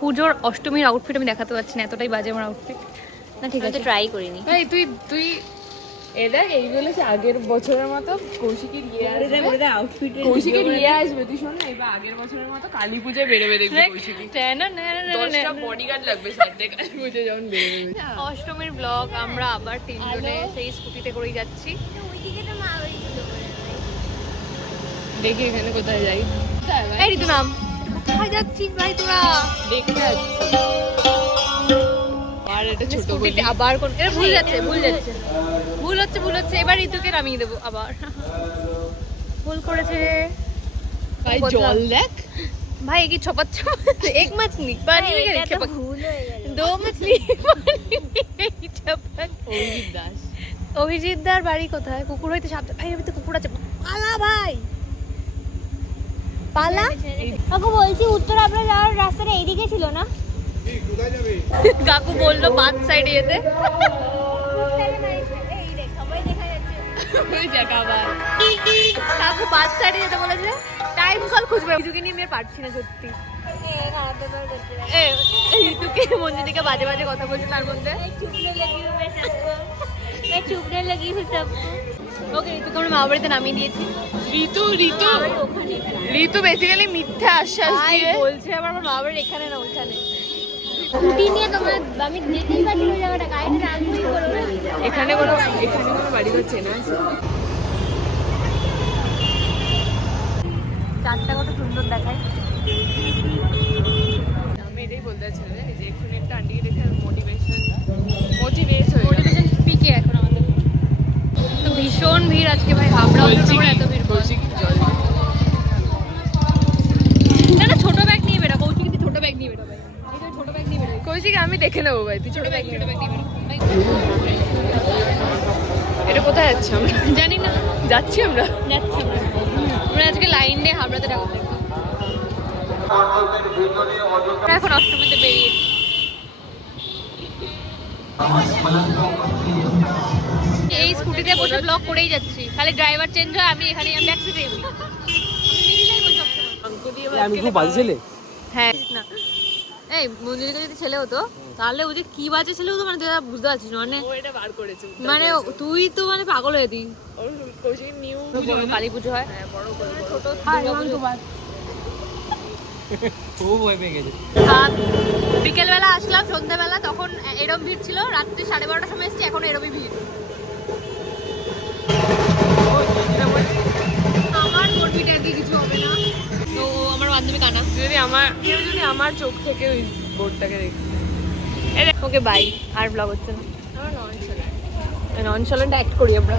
পুজোর অষ্টমীর আউটফিট আমি দেখাতে পারছি না, এতটাই বাজে আমার আউটফিট। না ঠিক আছে, ট্রাই করিনি। এই তুই এ দেখ, এই বলেছে আগের বছরের মতো কৌশিকের ইয়ে আসবে, কৌশিকের ইয়ে আসবে। তুই শোন না, এবার আগের বছরের মতো কালী পুজোয় বেরোবে দেখবি কৌশিকী। 10টা বডিগার্ড লাগবে সাইডে কালী পুজোয় যখন বেরোবে। অষ্টমীর ব্লগ আমরা আবার তিনজনে সেই স্কুটিতে করেই যাচ্ছি। দেখি এখানে কোথায় যাই। এই ঋতু নাম, কোথায় যাচ্ছিস ভাই তোরা? দেখতে যাচ্ছি। আর এটা ছোট বলি স্কুটিতে আবার কোন এটা ভুল যাচ্ছে ভুল হচ্ছে। এবার ঋতুকে নামিয়ে দেবো আবার। ভুল করেছে ভাই, জল দেখ भाई की छपत एक मछली पानी में गिरी छपक ভুল হয়ে গেল। दो मछली पानी में छपक। অভিজিৎ দাস। অভিজিৎ দার বাড়ি কোথায়? কুকুর হইতে সাবধান ভাই, আমি তো কুকুর আছে, পালা ভাই পালা। কাকু বলছি উত্তর আপনার যাওয়ার রাস্তাটা এইদিকে ছিল না? কাকু বললো বাদ সাইডে যেতে। এই দেখ সবাই দেখা যাচ্ছে। ওই জায়গা আবার কাকু বাদ সাইডে যেতে বলেছে, টাইম কল খুঁজবে। ঋতুকে নিয়ে আমি আর পারছি না সত্যি। খারাপ ব্যবহার করতে লাগে। ঋতুকে মঞ্জুদিকে বাজে বাজে কথা বলছে তার মধ্যে। চুপনে লাগি হুই সবকো। ওকে, ঋতুকে আমরা মা বাড়িতে নামিয়ে দিয়েছি। ঋতু বেসিক্যালি মিথ্যা আশ্বাস ভাই দিয়ে বলছে আবার আমার মা বাড়ির এখানে না ওইখানে। স্কুটি নিয়ে তোমার আমি যেতেই পারছি ওই জায়গাটা, গাড়িটা রাখতেই করো না। এখানে কোনো বাড়ি ঘর চেনা আছে? চারটা কত সুন্দর দেখায়। আমি এটাই বলতে চাচ্ছিলাম যে এক্ষুনি একটা আন্টিকে দেখে মোটিভেট হয়ে মোটিভেশন স্পিকে এখন আমাদের তো ভীষণ ভিড় আজকে ভাই। হাবড়া বলছি কি এত ভিড় বলছি কি জল না না, ছোট ব্যাগ নিয়ে বেরো। কৌশিক তুই ছোট ব্যাগ নিয়ে বেরো ভাই, ছোট ব্যাগ নিয়ে বেরো। কৌশিক আমি দেখে নেবো ভাই, তুই ছোট ব্যাগ ছোট ব্যাগ নিয়ে বেরো। এটা কোথায় যাচ্ছি আমরা? জানি না, যাচ্ছি আমরা যাচ্ছি আমরা আজকে লাইন দিয়ে হাবড়াতে ঠাকুর দেখবো। আমরা এখন অষ্টমীতে বেরিয়েছি। এই স্কুটিতে বসে ব্লগ করেই যাচ্ছি, খালি ড্রাইভার চেঞ্জ হয়, আমি এখানে আমি ব্যাক সিটে আমি মিডিলেই বসে সবসময়। আমি খুব বাজে ছেলে। হ্যাঁ না, এই মঞ্জুরিকা যদি ছেলে হতো তাহলে ওদের কি বাজে ছেলে হতো, মানে তুই বুঝতে পারছিস না। মানে ও এটা বার করেছে মানে তুই তো মানে পাগল হয়ে দিই। ওর কৌশিক নিউ বড় কালী পুজো হয়, হ্যাঁ বড় করে ছোট দুর্গা পুজো। ও ভয় পেয়ে গেছে। বিকেলবেলা আসলাম, সন্ধ্যাবেলা তখন এরম ভিড় ছিল, রাত্রি 12:30টার সময় এসেছি, এখন এরমই ভিড়। আমার মোটিভটা কি কিছু হবে না তো আমার বান্ধবী কানা যদি আমার চোখ থেকে ওই বোর্ডটাকে দেখি। ওকে বাই, আর ব্লগ হচ্ছে না। আমার নন চলে ননশালেন্ট অ্যাক্ট করি আমরা।